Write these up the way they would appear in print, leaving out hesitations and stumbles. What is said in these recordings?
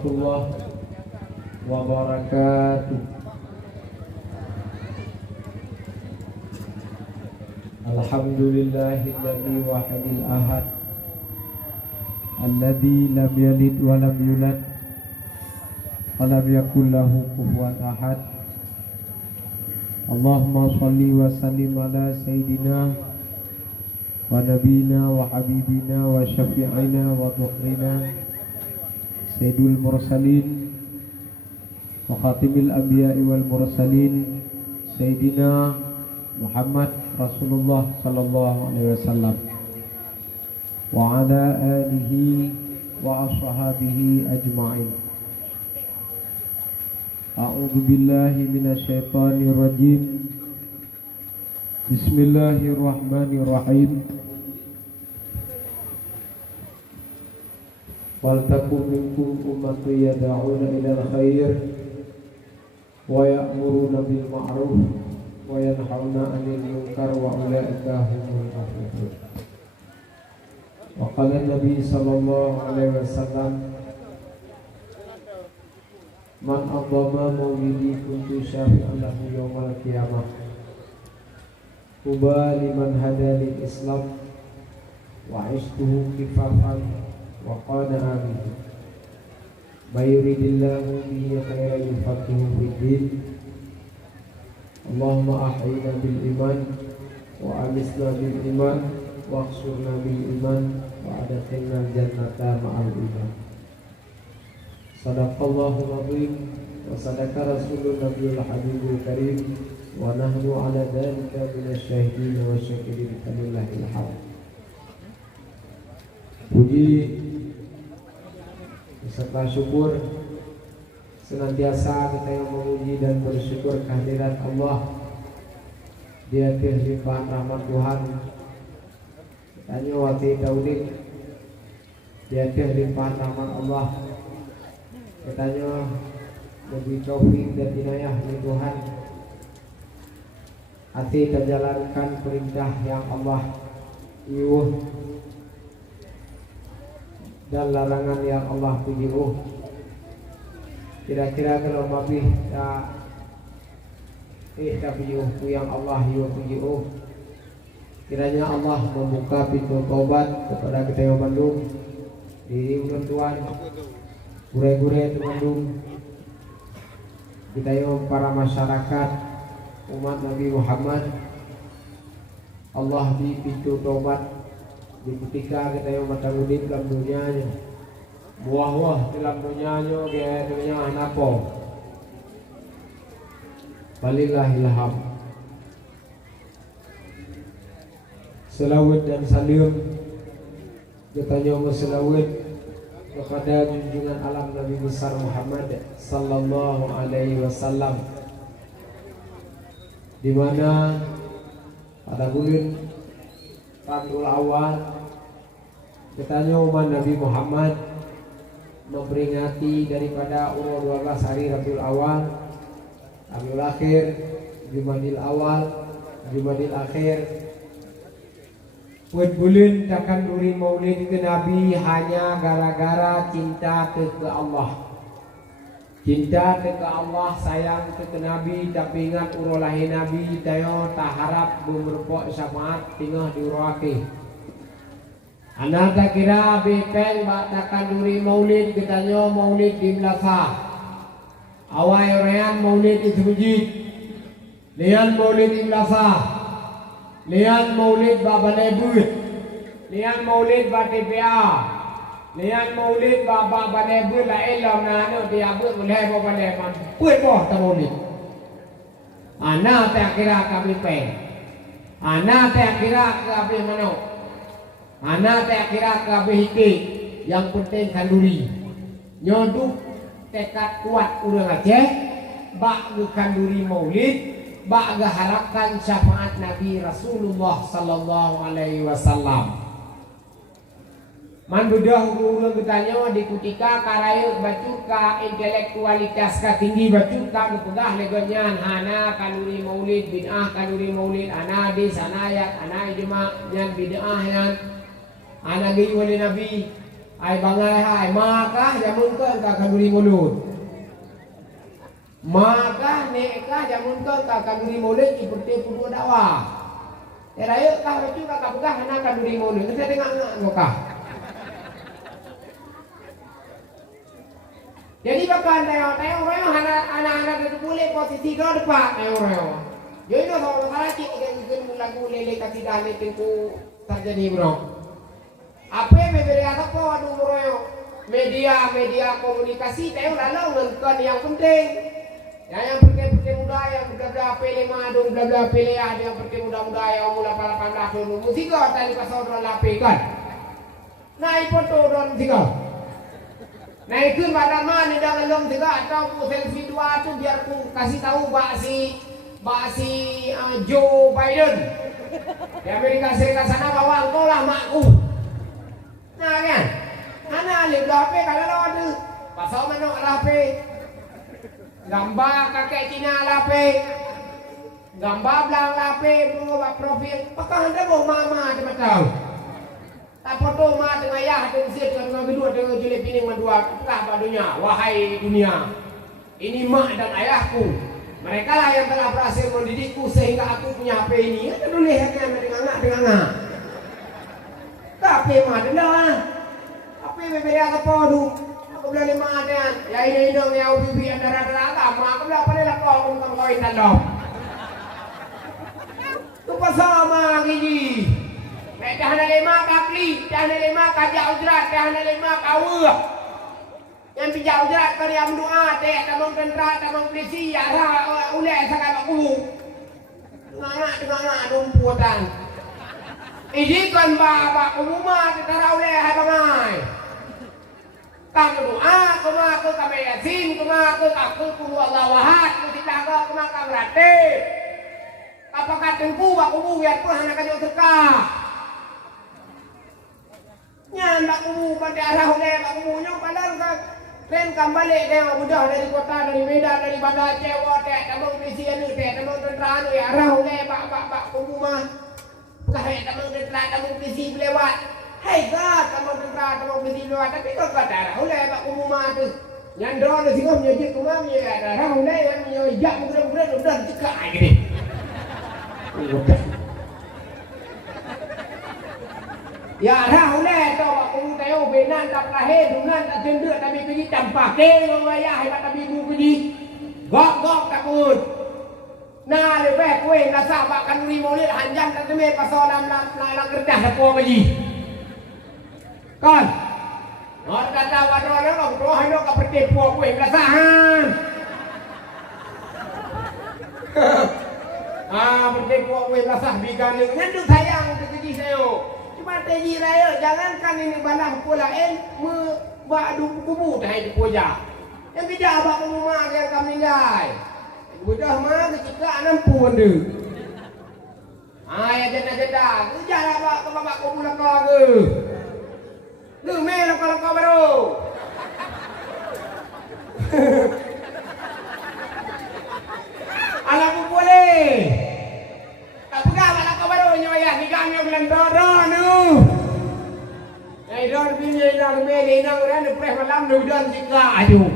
warahmatullahi wabarakatuh. Alhamdulillahilladzi wahidil ahad alladzi lam yalid wa lam yulad wa lam yakul lahu kufuwan ahad. Allahumma shalli wa sallim ala sayyidina wa nabiyina wa habibina wa syafi'ina wa dhukrina sayyidul mursalin wa khatimil anbiya'i wal mursalin sayyidina Muhammad Rasulullah sallallahu alaihi wasallam wa ala alihi wa ashabihi ajma'in. A'udzu billahi minasy syaithanir rajim. Bismillahirrahmanirrahim. Wal takum minkum ummatun yad'una ilal khair wa ya'muruna bil ma'ruf wa yanhauna 'anil munkar wa ulaika humul muflihun. Wa qala Nabi sallallahu alaihi wasallam, man adzama maulidi kuntu syafi'an lahu yaumal qiyamah. Tuba liman hadalil Islam wa 'ishtuhu kifafan wa qana'a bihi. Bayuridillahu bihi khairan yufaqihu fid-din. Allahumma ahyina bil iman wa amisna bil iman wa khsurna bil iman wa adkhilna jannata ma'al iman. Sadaqallahu azim wa sadaqa rasulun nabiyul habibul karim wa nahnu ala dhalika minasy syahidin wa syakirin lillahil hamd. Puji beserta syukur senantiasa kita yang memuji dan bersyukur kehadirat Allah di atas limpahan rahmat Tuhan. Tanya wati Daudik di atas limpahan rahmat Allah. Katanya lebih taufik dan inayah dari Tuhan. Hati terjalankan perintah yang Allah iuh dan larangan yang Allah pujiuh. Kira-kira kalau mabih tapi yang Allah pujiuh. Kiranya Allah membuka pintu taubat kepada kita yang Bandung, diri ulun Tuhan, gure-gure itu Bandung, kita yang para masyarakat umat Nabi Muhammad. Allah di pintu taubat di ketika kita yang matang udip dalam dunianya, buah-buah dalam dunianya dia dunia napo. Walillahil hamd. Selawat dan salam kita nyoba selawat kepada junjungan alam Nabi besar Muhammad sallallahu alaihi wasallam, di mana pada bulan Rabiul Awal kita nyoba Nabi Muhammad memperingati daripada umur 12 hari Rabiul Awal, Rabiul Akhir, Jumadil Awal, Jumadil Akhir. Bulan takkan duri maulid ke Nabi hanya gara-gara cinta ke Allah. Cinta ke Allah, sayang ke Nabi, tapi ingat urolahi Nabi tayo tak harap berpok syafaat tinggal diuraki. Anak tak kira bepeng bak takkan duri maulid katanya maulid di Melaka. Awai orang maulid di Sebujit, lian maulid di Melaka. Lian maulid ba Balebut, lian maulid ba TPA, lian maulid ba Balebut la elam na ano dia buat boleh ba Baleman. Puit boh ta maulid. Ana tak kira kami peng. Ana tak kira kami mano. Ana tak kira kami hiki. Yang penting kanduri. Nyoduk tekad kuat urang Aceh bak kanduri maulid. Bak harapkan syafaat Nabi Rasulullah sallallahu alaihi wasallam. Man budah urang ketanya di ketika karaya bacuka intelektualitas ka tinggi bacuka gepegah legonyan hana kanuri maulid bid'ah kanuri maulid ana di sanayat ana ijma' nyan bid'ah yan ana gi wali Nabi Ai bangai hai maka jamun ke kanduri mulut. Maka nekah jamun ke kanduri mulut seperti pudu dakwah. Raya kah lucu kah kapukah hana kanduri mulut. Kita dengar ngokah. Jadi bahkan teo anak-anak itu boleh posisi do depan teo. Jadi no sama salah cik ikan lagu lele kasih dane tengku terjadi bro. Apa yang beri apa aduh bro? Media komunikasi teo lalu nonton yang penting. Yang pergi muda yang bla pele madung bla pele ada yang pergi muda yang mula 18 tahun musik tadi pasal don lape kan. Naik foto don tiga. Naik ke badan mana jangan long tiga atau selfie dua tu biar ku kasih tahu basi Joe Biden di Amerika Serikat sana bawa kau lah makku. Nah kan, mana lihat lape kalau lo ada pasal mana lape. Gambar kakek Cina lape, gambar belang lape, buat profil. Apakah anda mau mama macam tahu? Tak foto mak dengan ayah dengan sia dengan kedua dengan jelek pining mendua. Apakah badunya? Wahai dunia, ini mak dan ayahku. Mereka lah yang telah berhasil mendidikku sehingga aku punya HP ini. Ada dulu lihatnya dengan anak. Tapi mak dah. Apa yang berbeda apa tu? Aku bilang lima ada, ya ini dong ya ubi antara agama. Aku bilang apa ni lah kau tentang koin dan dong. Tu pasal mah gini. Dah hana lima kakli, dah hana lima kajak ujrat, dah hana lima kawah. Yang pijak ujrat kau yang doa, tamang tentera, tamang polisi, arah ulai sangat aku. Dengar dumputan. Ini kan bapa umumah tentara ulai hai bangai. Kamu doa, kamu kami yasin, kamu kudu Allah wahad, kamu tidak kamu berarti. Apakah tengku aku biar pun hanya kajau terkah. Nyan aku pada arah oleh aku nyok padahal kan len kembali dia mudah dari kota dari Medan dari bandar Jawa teh tamang polisi anu teh tamang tentera anu ya arah oleh pak mah. Kahai tamang tentera tamang polisi lewat. Hai God, tamang tentera tamang polisi lewat tapi kok darah oleh pak mah tu. Yang drone sih kau nyejik kumam ya darah oleh yang nyejak mudah udah cekak gini. Ya dah oleh tu aku tahu benan tak lahir dunan tak jenduk tapi pergi campak ke wayah hebat tapi ibu pergi gok takut nah lebih kue nasa bakkan limolid hanjam tak teme pasal dalam kertas apa pergi kan orang kata waduh orang doa hendak ke pertipu kue belasahan pertipu kue belasah bigan ngenduk sayang terjadi saya Materi raya jangankan ini balah pulain badu kubu dah itu puja. Yang kerja abang rumah yang kami nilai. Budak mah kecika 60 dia. Ya jeda. Kerja lah abang ke bapak kubu lah kau ke. Lu meh lah kalau kau baru. Alah pun boleh. Tak pegang anak kau baru nyoya nikahnya bulan Ramadan tu. Ai don bini nak meli nak orang depres malam dan jika aju.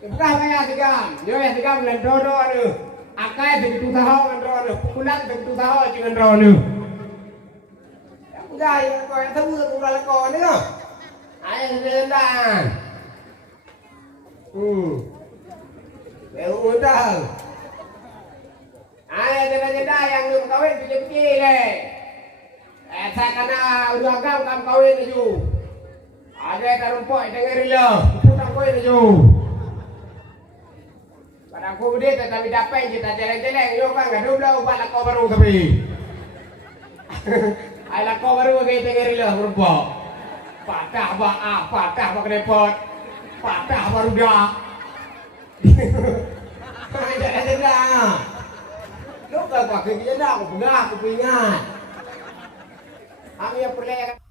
Pegang saya tegam. Nyoya tegam bulan Ramadan tu. Akai begitu tahu dengan Ramadan. Pukulan begitu tahu dengan Ramadan. Tak pegang yang kau yang tahu aku bulan kau ni lah. Ayah sedang. Betul. Jeda yang belum kawin kecil-kecil saya kena udah agam kamu kawin tu. Ada tarumpok dengan rela, putang kawin tu. Pada aku dia tetapi dapat kita jelek-jelek yo kan gaduh dah ubat lakau baru tapi. Ai lakau baru ke dengan rela rumpok. Patah pakai repot. Patah baru dah. Ada. Lúc rồi quả kinh diễn đạo của Nga của Bình Nga. Hãy subscribe